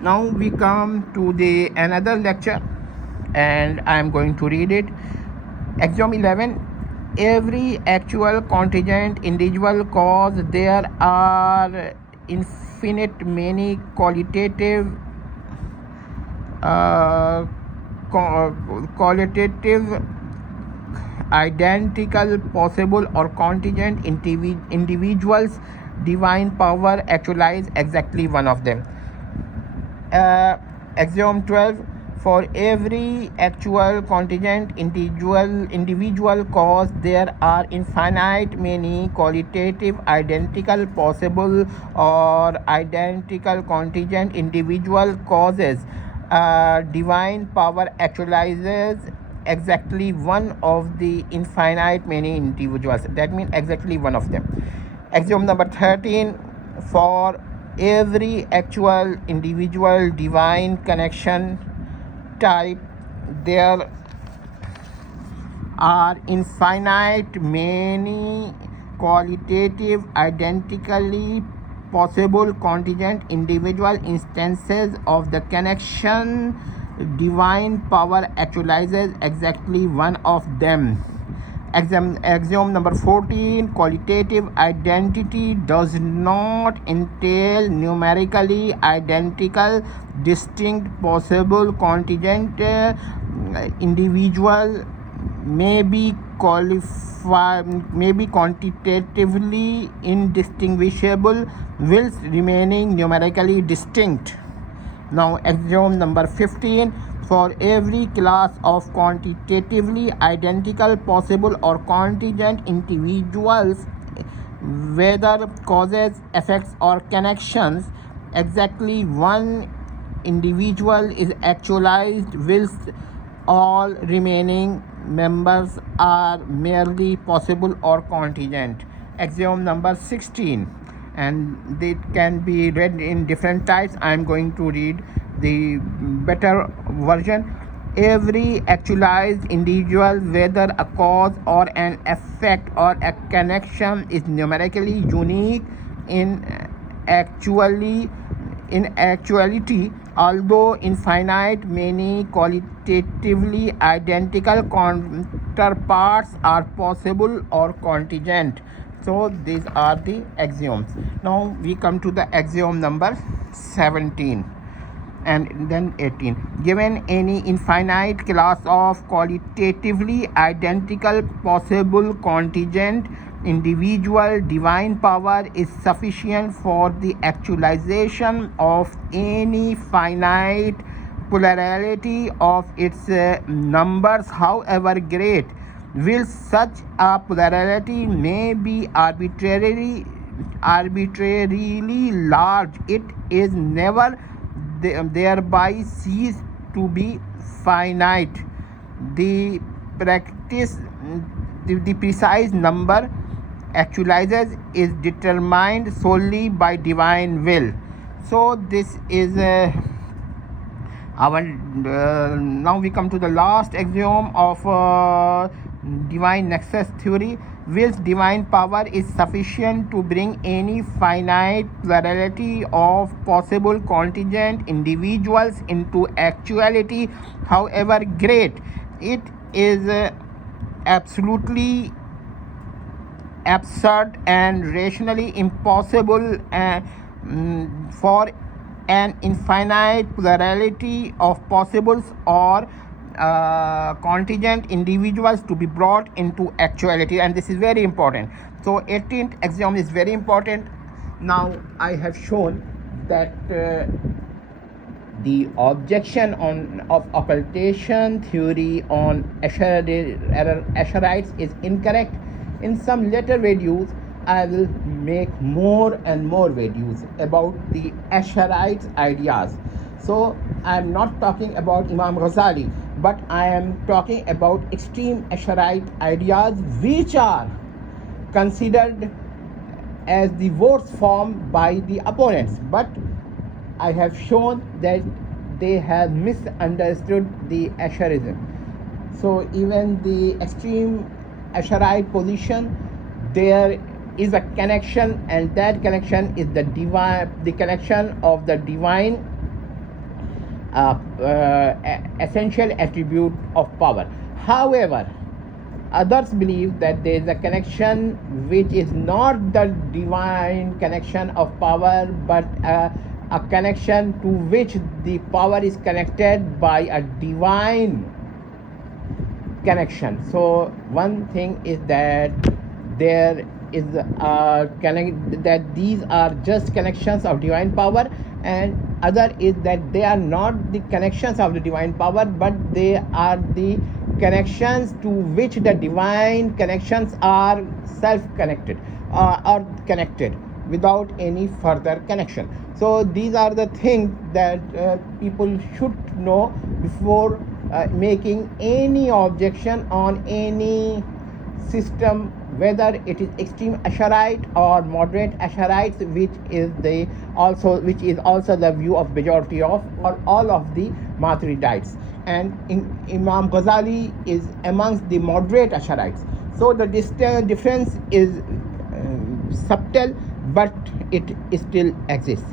Now we come to the another lecture, and I am going to read it. Axiom 11. Every actual contingent individual cause, there are infinite many uh, qualitative identical possible or contingent individuals. Divine power actualize exactly one of them. Axiom 12. For every actual contingent individual cause, there are infinite many qualitative identical possible or identical contingent individual causes. Divine power actualizes exactly one of the infinite many individuals. That means exactly one of them. Axiom number 13. For every actual individual divine connection type, there are infinite many qualitative identically possible contingent individual instances of the connection. Divine power actualizes exactly one of them. Axiom number 14. Qualitative identity does not entail numerically identical distinct possible contingent individual may be quantitatively indistinguishable whilst remaining numerically distinct. Now axiom number 15. For every class of quantitatively identical possible or contingent individuals, whether causes, effects or connections, exactly one individual is actualized whilst all remaining members are merely possible or contingent. Axiom number 16, and it can be read in different types. I am going to read the better version. Every actualized individual, whether a cause or an effect or a connection, is numerically unique in actuality, although infinite many qualitatively identical counterparts are possible or contingent. So these are the axioms. Now we come to the axiom number 17 and then 18. Given any infinite class of qualitatively identical possible contingent individual, divine power is sufficient for the actualization of any finite plurality of its numbers, however great. Will such a plurality may be arbitrarily large, it is never thereby cease to be finite. The practice, the precise number actualizes is determined solely by divine will. So this is our now we come to the last axiom of divine nexus theory, which divine power is sufficient to bring any finite plurality of possible contingent individuals into actuality, however great. It is absolutely absurd and rationally impossible for an infinite plurality of possibles or contingent individuals to be brought into actuality, and this is very important. So 18th axiom is very important. Now I have shown that the objection of occultation theory on Asherites is incorrect. In some later videos, I will make more and more videos about the Asherites ideas. So I am not talking about Imam Ghazali, but I am talking about extreme Asherite ideas which are considered as the worst form by the opponents, but I have shown that they have misunderstood the Asherism. So even the extreme Asherite position, their is a connection, and that connection is the divine, the connection of the divine essential attribute of power. However, others believe that there is a connection which is not the divine connection of power, but a connection to which the power is connected by a divine connection. So one thing is that there is that these are just connections of divine power, and other is that they are not the connections of the divine power, but they are the connections to which the divine connections are self-connected or connected without any further connection. So these are the things that people should know before making any objection on any system, whether it is extreme Asharite or moderate Asharites, which is also the view of majority of or all of the Maturidites. And Imam Ghazali is amongst the moderate Asharites. So the difference is subtle, but it still exists.